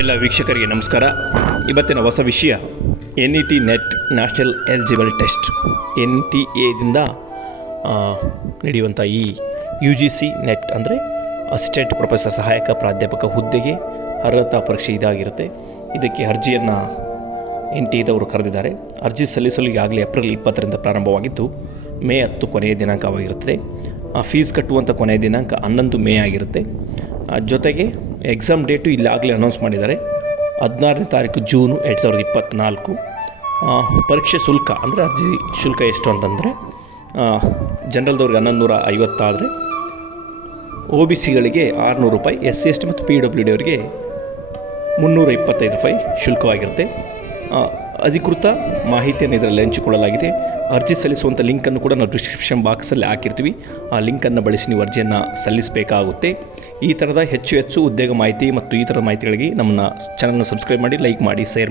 ಎಲ್ಲ ವೀಕ್ಷಕರಿಗೆ ನಮಸ್ಕಾರ. ಇವತ್ತಿನ ಹೊಸ ವಿಷಯ NET net national eligible test. NTA ನಡೆಯುವಂಥ ಈ UGC ನೆಟ್ ಅಂದರೆ ಅಸಿಸ್ಟೆಂಟ್ ಪ್ರೊಫೆಸರ್ ಸಹಾಯಕ ಪ್ರಾಧ್ಯಾಪಕ ಹುದ್ದೆಗೆ ಅರ್ಹತಾ ಪರೀಕ್ಷೆ ಇದಾಗಿರುತ್ತೆ. ಇದಕ್ಕೆ ಅರ್ಜಿಯನ್ನು NTA ಕರೆದಿದ್ದಾರೆ. ಅರ್ಜಿ ಸಲ್ಲಿಸಲು ಈಗಾಗಲೇ ಏಪ್ರಿಲ್ 20ರಿಂದ ಪ್ರಾರಂಭವಾಗಿದ್ದು ಮೇ 10 ಕೊನೆಯ ದಿನಾಂಕವಾಗಿರುತ್ತದೆ. ಫೀಸ್ ಕಟ್ಟುವಂಥ ಕೊನೆಯ ದಿನಾಂಕ 11 ಮೇ ಆಗಿರುತ್ತೆ. ಜೊತೆಗೆ ಎಕ್ಸಾಮ್ ಡೇಟು ಇಲ್ಲಾಗಲೇ ಅನೌನ್ಸ್ ಮಾಡಿದ್ದಾರೆ, 16ನೇ ತಾರೀಕು ಜೂನು 2024. ಪರೀಕ್ಷೆ ಶುಲ್ಕ ಅಂದರೆ ಅರ್ಜಿ ಶುಲ್ಕ ಎಷ್ಟು ಅಂತಂದರೆ ಜನರಲ್ದವ್ರಿಗೆ 1150 ಆದರೆ OBCಗಳಿಗೆ 600 ರೂಪಾಯಿ, SC/ST ಮತ್ತು PWD ಅವರಿಗೆ 325 ರೂಪಾಯಿ ಶುಲ್ಕವಾಗಿರುತ್ತೆ. ಅಧಿಕೃತ ಮಾಹಿತಿಯನ್ನು ಇದರಲ್ಲಿ ಹಂಚಿಕೊಳ್ಳಲಾಗಿದೆ. ಅರ್ಜಿ ಸಲ್ಲಿಸುವಂಥ ಲಿಂಕನ್ನು ಕೂಡ ನಾವು ಡಿಸ್ಕ್ರಿಪ್ಷನ್ ಬಾಕ್ಸಲ್ಲಿ ಹಾಕಿರ್ತೀವಿ. ಆ ಲಿಂಕನ್ನು ಬಳಸಿ ನೀವು ಅರ್ಜಿಯನ್ನು ಸಲ್ಲಿಸಬೇಕಾಗುತ್ತೆ. ಈ ಥರದ ಹೆಚ್ಚು ಉದ್ಯೋಗ ಮಾಹಿತಿ ಮತ್ತು ಈ ಥರದ ಮಾಹಿತಿಗಳಿಗೆ ನಮ್ಮನ್ನು ಚಾನಲ್ನ ಸಬ್ಸ್ಕ್ರೈಬ್ ಮಾಡಿ, ಲೈಕ್ ಮಾಡಿ, ಶೇರ್ ಮಾಡಿ.